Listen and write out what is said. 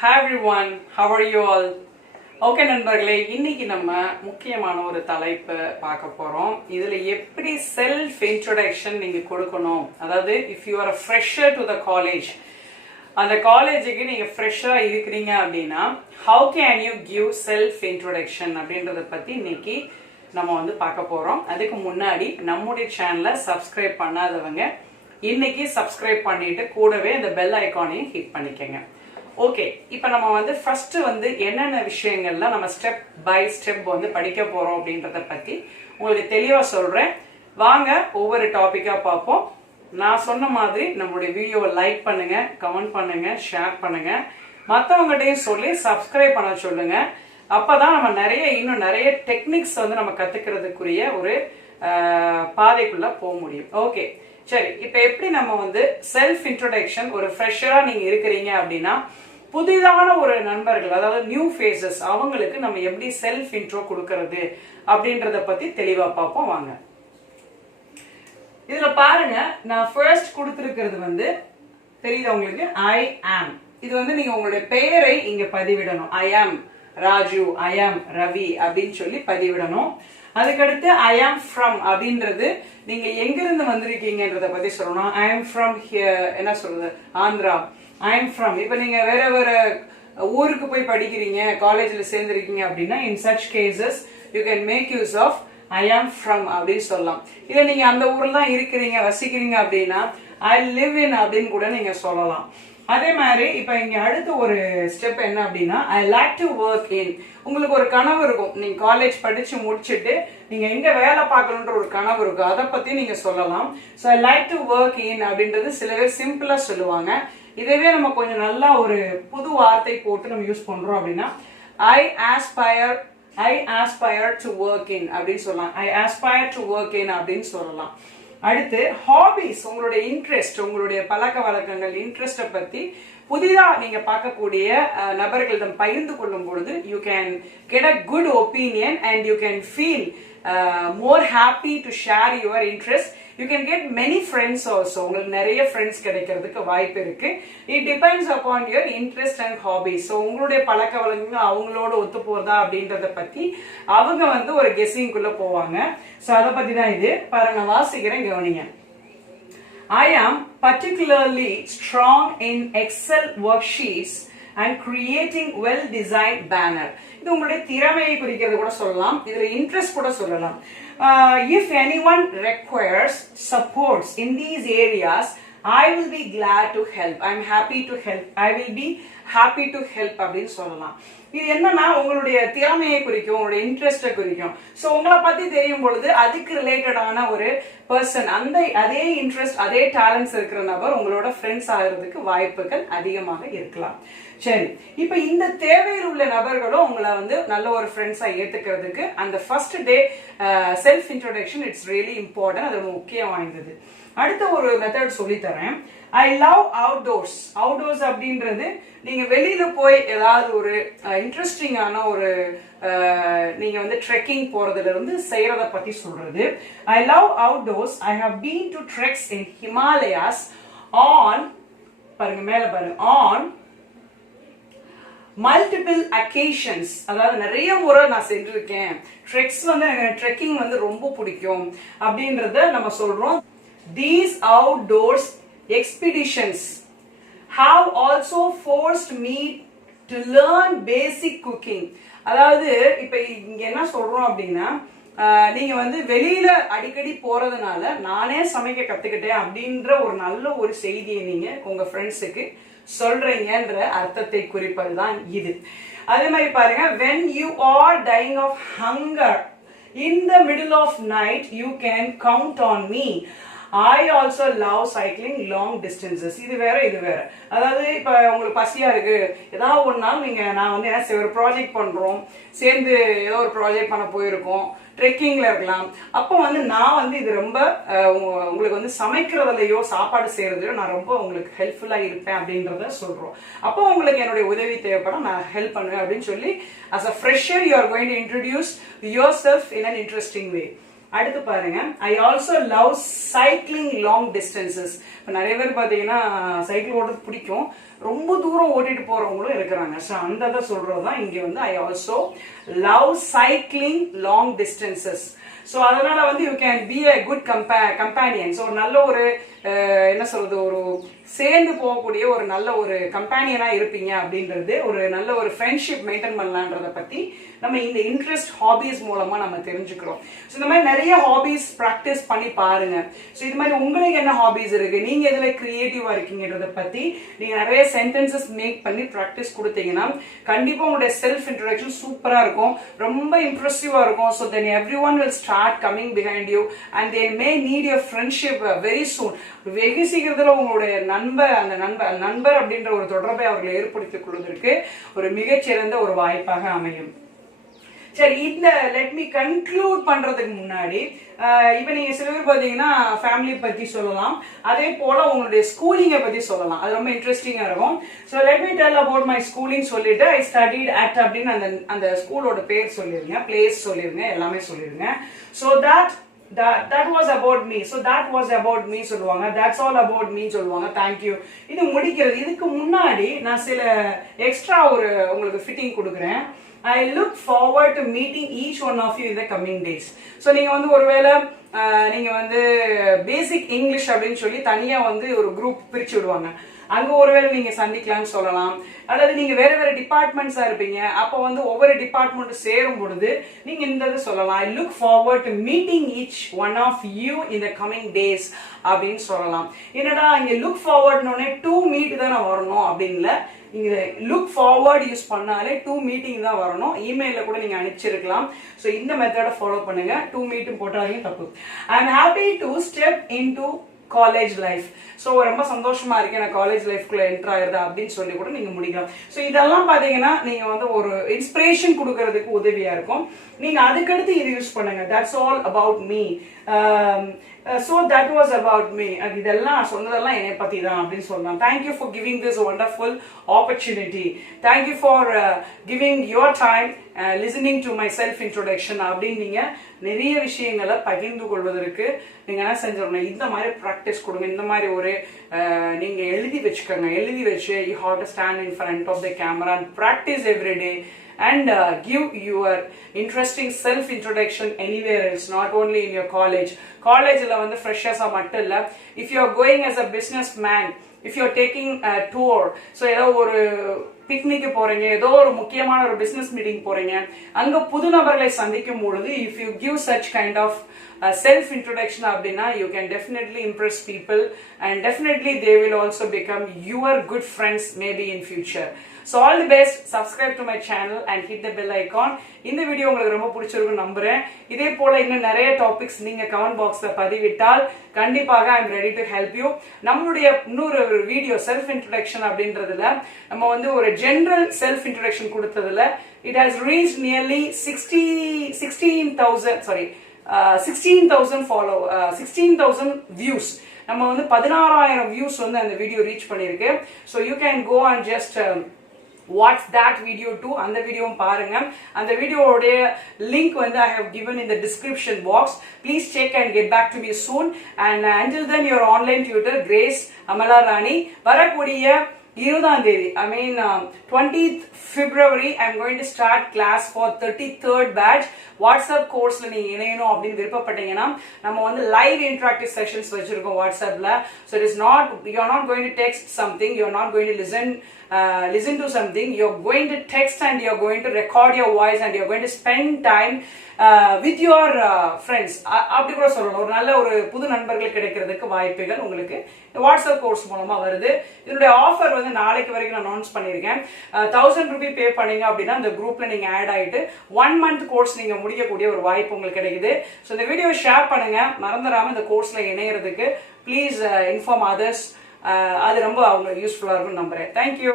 Hi everyone, how are you all? Okay நண்பர்களே, இன்னைக்கு நம்ம முக்கியமான ஒரு தலைப்பு பார்க்க போறோம். இதுல எப்படி செல்ஃப் இன்ட்ரோடக்ஷன் நீங்க கொடுக்கணும், அதாவது if you are a fresher to the college, அந்த காலேஜுக்கு நீங்க ஃப்ரெஷரா இருக்கிறீங்க அப்படின்னா how can you give self introduction அப்படின்றத பத்தி இன்னைக்கு நம்ம பார்க்க போறோம். அதுக்கு முன்னாடி நம்முடைய சேனலை சப்ஸ்கிரைப் பண்ணாதவங்க இன்னைக்கு சப்ஸ்கிரைப் பண்ணிட்டு கூடவே இந்த பெல் ஐக்கானையும் ஹிட் பண்ணிக்கங்க. ஓகே, இப்போ நம்ம ஃபர்ஸ்ட் என்னென்ன விஷயங்கள்லாம் நம்ம ஸ்டெப் பை ஸ்டெப் படிக்க போறோம் அப்படின்றத பத்தி உங்களுக்கு தெளிவா சொல்றேன். வாங்க ஒவ்வொரு டாபிக்கா பார்ப்போம். நான் சொன்ன மாதிரி நம்மளுடைய வீடியோவை லைக் பண்ணுங்க, கமெண்ட் பண்ணுங்க, ஷேர் பண்ணுங்க, மற்றவங்ககிட்டையும் சொல்லி சப்ஸ்கிரைப் பண்ண சொல்லுங்க. அப்பதான் நம்ம இன்னும் நிறைய டெக்னிக்ஸ் நம்ம கத்துக்கிறதுக்குரிய ஒரு பாதைக்குள்ள போக முடியும். ஓகே, சரி, இப்போ எப்படி நம்ம செல்ஃப் இன்ட்ரோடக்ஷன், ஒரு ஃப்ரெஷரா நீங்க இருக்கிறீங்க அப்படின்னா புதிதான ஒரு நண்பர்கள், அதாவது நியூ ஃபேஸஸ், அவங்களுக்கு நம்ம எப்படி செல்ஃப் இன்ட்ரோ கொடுக்கறது அப்படின்றத பத்தி தெளிவா பார்ப்போம். வாங்க, இதுல பாருங்க, நான் ஃபர்ஸ்ட் கொடுத்திருக்கிறது தெரியுது உங்களுக்கு, ஐ ஆம். இது நீங்க உங்களுடைய பெயரை இங்க பதிவிடணும். ஐ ஆம் ராஜு, ஐ ஆம் ரவி அப்படின்னு சொல்லி பதிவிடணும். அதுக்கடுத்து ஐ ஆம் ஃப்ரம் அப்படின்றது நீங்க எங்கிருந்து வந்திருக்கீங்கன்றத பத்தி சொல்லணும். ஐ ஆம் ஃப்ரம் என்ன சொல்றது, ஆந்திரா. ஐ ஆம் ஃப்ரம், இப்ப நீங்க வேற வேற ஊருக்கு போய் படிக்கிறீங்க, காலேஜ்ல சேர்ந்திருக்கீங்க அப்படின்னா in such cases you can make use of I am from அப்படின்னு சொல்லலாம். இல்ல நீங்க அந்த ஊர்ல தான் இருக்கிறீங்க, வசிக்கிறீங்க அப்படின்னா ஐ லிவ் இன் அப்படின்னு கூட நீங்க சொல்லலாம். அதே மாதிரி இப்ப இங்க அடுத்த ஒரு ஸ்டெப் என்ன அப்படின்னா I like to work in. உங்களுக்கு ஒரு கனவு இருக்கும், நீங்க காலேஜ் படிச்சு முடிச்சுட்டு நீங்க எங்க வேலை பார்க்கணுன்ற ஒரு கனவு இருக்கும், அதை பத்தி நீங்க சொல்லலாம். So I like to work in அப்படின்றது சில பேர் சிம்பிளா சொல்லுவாங்க. இதவே நம்ம கொஞ்சம் நல்லா ஒரு புது வார்த்தை போட்டு நம்ம யூஸ் பண்றோம் அப்படின்னா ஐ ஆஸ்பயர் டு ஒர்க் இன் அப்படின்னு சொல்லலாம். ஐ ஆஸ்பயர் டு ஒர்க் இன் அப்படின்னு சொல்லலாம். அடுத்து ஹாபிஸ், உங்களுடைய இன்ட்ரெஸ்ட், உங்களுடைய பழக்க வழக்கங்கள், இன்ட்ரெஸ்ட பத்தி புதிதா நீங்க பார்க்கக்கூடிய நபர்களிடம் பகிர்ந்து கொள்ளும் பொழுது you can get a good opinion and you can feel more happy to share your interest. You can get many friends also. உங்களுக்கு நிறைய ஃப்ரெண்ட்ஸ் கிடைக்கிறதுக்கு வாய்ப்பு இருக்கு. It depends upon your interest and hobbies. So உங்களுடைய பழக்க வழக்கங்கள் அவங்களோட ஒத்து போறதா அப்படின்றத பத்தி அவங்க ஒரு கெஸ்ஸிங்குள்ள போவாங்க. சோ அத பத்தி தான் இது. பாருங்க, வாசிக்கிறேன், கவனிங்க. I am particularly strong in Excel worksheets and creating well-designed banner. இது உங்களுடைய திறமையை குறிக்கிறது கூட சொல்லலாம், இதுல இன்ட்ரெஸ்ட் கூட சொல்லலாம். If anyone requires supports in these areas, I will be glad to help. I'm happy to help. I will be happy to help அப்படின்னு சொல்லலாம். இது என்னன்னா உங்களுடைய திறமையை குறிக்கும், உங்களுடைய இன்ட்ரெஸ்ட குறிக்கும். சோ உங்களை பத்தி தெரியும் பொழுது அதுக்கு ரிலேட்டடான ஒரு பர்சன், அதே இன்ட்ரெஸ்ட், அதே டேலண்ட்ஸ் இருக்கிற நபர் உங்களோட ஃப்ரெண்ட்ஸ் ஆகிறதுக்கு வாய்ப்புகள் அதிகமாக இருக்கலாம். சரி, இப்ப இந்த தேவையில் உள்ள நபர்களும் உங்களை நல்ல ஒரு ஃப்ரெண்ட்ஸா ஏத்துக்கிறதுக்கு அந்த first day self introduction it's really important. அது முக்கியம் வாய்ந்தது. அடுத்த ஒரு மெத்தட் சொல்லி தரேன். ஐ லவ் அவுட்டோர்ஸ். அவுட்டோர்ஸ் அப்படின்றது நீங்க வெளியில போய் ஏதாவது ஒரு இன்ட்ரெஸ்டிங்கான ஒரு நீங்க ட்ரெக்கிங் போறதுல இருந்து செய்யறத பத்தி சொல்றது. I love outdoors. I have been to treks in Himalayas on, பாருங்க மேல பாருங்க, ஆன் மல்டிபிள் அக்கேஷன்ஸ். அதாவது நிறைய முறை நான் சென்றிருக்கேன். ட்ரெக்ஸ் ட்ரெக்கிங் ரொம்ப பிடிக்கும் அப்படின்றத நம்ம சொல்றோம். These outdoors expeditions have also forced me to learn basic cooking. அதாவது இப்ப இங்க என்ன சொல்றோம் அப்படின்னா நீங்க வெளியில அடிக்கடி போறதுனால நானே சமைக்க கத்துக்கிட்டேன் அப்படின்ற ஒரு நல்ல ஒரு செய்தியை நீங்க உங்க ஃப்ரெண்ட்ஸுக்கு சொல்றீங்கன்ற அர்த்தத்தை குறிப்பதுதான் இது. அதே மாதிரி பாருங்க, when you are dying of hunger in the middle of night you can count on me. I also love cycling long distances. இது வேற இது வேற. அதாவது இப்ப உங்களுக்கு பசியா இருக்கு, ஏதாவது ஒரு நாள் நான் என்ன ஒரு ப்ராஜெக்ட் பண்றோம், சேர்ந்து ஏதோ ஒரு ப்ராஜெக்ட் பண்ண போயிருக்கோம், ட்ரெக்கிங்ல இருக்கலாம். அப்போ நான் இது ரொம்ப உங்களுக்கு சமைக்கிறதுலையோ சாப்பாடு செய்யறதுலையோ நான் ரொம்ப உங்களுக்கு ஹெல்ப்ஃபுல்லா இருப்பேன் அப்படின்றத சொல்றோம். அப்போ உங்களுக்கு என்னுடைய உதவி தேவைப்படும், நான் ஹெல்ப் பண்ணுவேன் அப்படின்னு சொல்லி as a fresher you are going to introduce yourself in an interesting way. அடுத்து பாருங்க, I also love cycling long distances. இப்போ நிறைய பேர் பார்த்தீங்கன்னா சைக்கிள் ஓட்டுறது பிடிக்கும், ரொம்ப தூரம் ஓட்டிட்டு போறவங்களும் இருக்கிறாங்க. ஸோ அந்த சொல்றது தான் இங்கே வந்து I also love cycling long distances. So அதனால வந்து you can be a good companion. So நல்ல ஒரு என்ன சொல்றது, ஒரு சேர்ந்து போகக்கூடிய ஒரு நல்ல ஒரு கம்பேனியனா இருப்பீங்க அப்படின்றது, ஒரு நல்ல ஒரு ஃப்ரெண்ட்ஷிப் மெயின்டைன் பண்ணலான்றத பத்தி நம்ம இந்த இன்ட்ரெஸ்ட் ஹாபிஸ் மூலமா நம்ம தெரிஞ்சுக்கிறோம். ஸோ இந்த மாதிரி நிறைய ஹாபிஸ் ப்ராக்டிஸ் பண்ணி பாருங்க. ஸோ இது மாதிரி உங்களுக்கு என்ன ஹாபிஸ் இருக்கு, நீங்க எதுல கிரியேட்டிவா இருக்கீங்கன்றத பத்தி நீங்க நிறைய சென்டென்சஸ் மேக் பண்ணி ப்ராக்டிஸ் கொடுத்தீங்கன்னா கண்டிப்பா உங்களுடைய செல்ஃப் இன்ட்ரோடக்ஷன் சூப்பரா இருக்கும், ரொம்ப இம்ப்ரெசிவா இருக்கும். So then every one will start coming behind you and they May need your friendship very soon. வெகு சீக்கிரத்துல உங்களுடைய நண்பர் அப்படின்ற ஒரு தொடர்பை அவர்கள் ஏற்படுத்திக் கொள்வதற்கு ஒரு மிகச்சிறந்த ஒரு வாய்ப்பாக அமையும். சரி, இந்த லெட் மீ கன்க்ளூட் பண்றதுக்கு முன்னாடி இப்ப நீங்க சில பேர் பாத்தீங்கன்னா ஃபேமிலி பத்தி சொல்லலாம், அதே போல உங்களுடைய ஸ்கூலிங்கை பத்தி சொல்லலாம், அது ரொம்ப இன்ட்ரெஸ்டிங்கா இருக்கும். So let me tell about my schooling சொல்லிட்டு ஐ ஸ்டடிட் அட் அப்படின்னு அந்த ஸ்கூலோட பேர் சொல்லிருங்க, பிளேஸ் சொல்லிருங்க, எல்லாமே சொல்லிருங்க. So that was about me. So that was about me சொல்லுவாங்க, that's all about me சொல்லுவாங்க. thank you. இது முடிக்கிறது. இதுக்கு முன்னாடி நான் சில எக்ஸ்ட்ரா ஒரு உங்களுக்கு ஃபிட்டிங் கொடுக்குறேன். I look forward to meeting each one of you in the coming days. So நீங்க வந்து ஒருவேளை நீங்க வந்து பேசிக் இங்கிலீஷ் அப்படின்னு சொல்லி தனியா வந்து ஒரு குரூப் பிரிச்சு விடுவாங்க, அங்க ஒருவேளை நீங்க சந்திக்கலாம்னு சொல்லலாம். அல்லது நீங்க வேற வேற டிபார்ட்மெண்ட்ஸா இருப்பீங்க, அப்போ வந்து ஒவ்வொரு டிபார்ட்மெண்ட் சேரும் பொழுது நீங்க இந்த சொல்லலாம், I look forward to meeting each one of you in the coming days அப்படின்னு சொல்லலாம். என்னடா இங்க லுக் ஃபார்வர்ட்னு டூ மீட் தானே வரணும் அப்படின்னு, நீங்க லுக் ஃபார்வர்ட் யூஸ் பண்ணாலே டூ மீட்டிங் தான் வரணும். இமெயில கூட நீங்க அனுப்பிச்சிருக்கலாம். ஸோ இந்த மெத்தடை ஃபாலோ பண்ணுங்க, டூ மீட்டும் போட்டாலும் தப்பு. I am happy to step in to college life. So ரொம்ப சந்தோஷமா இருக்கு நான் காலேஜ் லைஃப்குள்ள என்டர் ஆயிருதா அப்படின்னு சொல்லி கூட நீங்க முடிக்கலாம். ஸோ இதெல்லாம் பாத்தீங்கன்னா நீங்க வந்து ஒரு இன்ஸ்பிரேஷன் கொடுக்கறதுக்கு உதவியா இருக்கும். நீங்க அதுக்கடுத்து இது யூஸ் பண்ணுங்க, that's all about me. So that was about me. இதெல்லாம் சொன்னதெல்லாம் என்னை பத்தி தான் அப்படின்னு சொல்லலாம். Thank you for giving this wonderful opportunity. Thank you for giving your time listening to my self introduction. அப்படின்னு நீங்க நிறைய விஷயங்களை பகிர்ந்து கொள்வதற்கு நீங்க என்ன செஞ்சிடணும், இந்த மாதிரி ப்ராக்டிஸ் கொடுங்க. இந்த மாதிரி ஒரு நீங்க எழுதி வச்சுக்கோங்க, எழுதி வச்சு you have to stand in front of the camera and practice every day and give your interesting self introduction anywhere else, not only in your college la வந்து freshers மட்டும் இல்ல, if you are going as a businessman, if you are taking a tour, so ஏதோ ஒரு picnic போறீங்க, ஏதோ ஒரு முக்கியமான ஒரு பிசினஸ் மீட்டிங் போறீங்க, அங்க புது நபர்களை சந்திக்கும் பொழுது if you give such kind of self introduction அப்படின்னா you can definitely impress people and definitely they will also become your good friends maybe in future. So all the best, subscribe to my channel and hit the bell icon. இந்த video உங்களுக்கு ரொம்ப பிடிச்சிருக்கும் நம்புறேன். இதே போல இன்னும் நிறைய topics நீங்க கமெண்ட் பாக்ஸ்ல பதிவிட்டால் கண்டிப்பாக I am ready to help you. நம்மளுடைய இன்னொரு வீடியோ செல்ஃப் இன்ட்ரோடக்ஷன் அப்படின்றதுல நம்ம வந்து ஒரு ஜெனரல் செல்ஃப் இன்ட்ரோடக்ஷன் கொடுத்ததுல it has reached nearly 16,000 views. நம்ம வந்து 16,000 வியூஸ் வந்து அந்த வீடியோ ரீச் பண்ணிருக்கு. So you can go and just watch that video too. அந்த வீடியோவும் பாருங்க. அந்த வீடியோவோட லிங்க் வந்து I have given in the description box. Please check and get back to me soon. And until then, your online tutor Grace Amala Rani. வரக்கூடிய 20ஆம் தேதி, I mean 20th February, I am going to start class for 33rd batch. WhatsApp கோர்ஸ்ல நீங்க இணையணும் அப்படின்னு விருப்பப்பட்டீங்கன்னா நம்ம வந்து live interactive sessions வச்சிருக்கோம் வாட்ஸ்அப்ல. So it is not, you are not going to text something, you are not going to listen to something, you're going to text and you're going to record your voice and you're going to spend time with your friends. அப்படி கூட சொல்லணும். ஒரு நல்ல ஒரு புது நண்பர்கள் கிடைக்கிறதுக்கு வாய்ப்புகள் உங்களுக்கு வாட்ஸ்அப் கோர்ஸ் மூலமா வருது. இதனுடைய ஆஃபர் வந்து நாளைக்கு வரைக்கும் நான் அனௌன்ஸ் பண்ணியிருக்கேன். 1000 ரூபி பே பண்ணீங்க அப்படின்னா இந்த குரூப்ல நீங்க ஆட் ஆயிட்டு 1 month கோர்ஸ் நீங்க முடிக்கக்கூடிய ஒரு வாய்ப்பு உங்களுக்கு கிடைக்குது. ஸோ இந்த வீடியோ ஷேர் பண்ணுங்க, மறந்துடாம இந்த கோர்ஸ்ல இணையறதுக்கு ப்ளீஸ் இன்ஃபார்ம் அதர்ஸ். அது ரொம்ப அவங்க யூஸ்ஃபுல்லா இருக்கும்னு நம்புறேன். தேங்க்யூ.